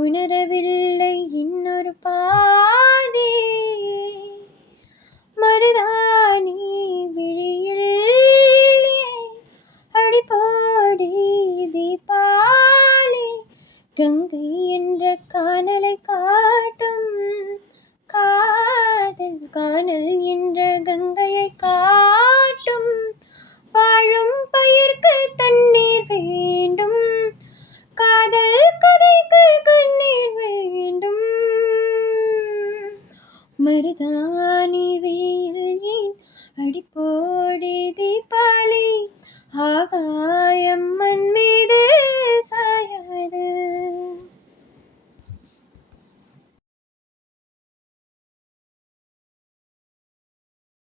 உணரவில்லை இன்னொரு பாதி. மருதாணி விழியில் அடிப்போடி தீபாவளி. கங்கை என்ற காணலை காட்டும் காதல், காணல் என்ற கங்கையை காட்டும். வாழும் பயிர்க்கு தண்ணீர் வேண்டும், காதல் கதைக்கு கண்ணீர் வேண்டும். மருதாணி விழியில் ஏன் அடிப்போடி தீபாவளி. ஆகா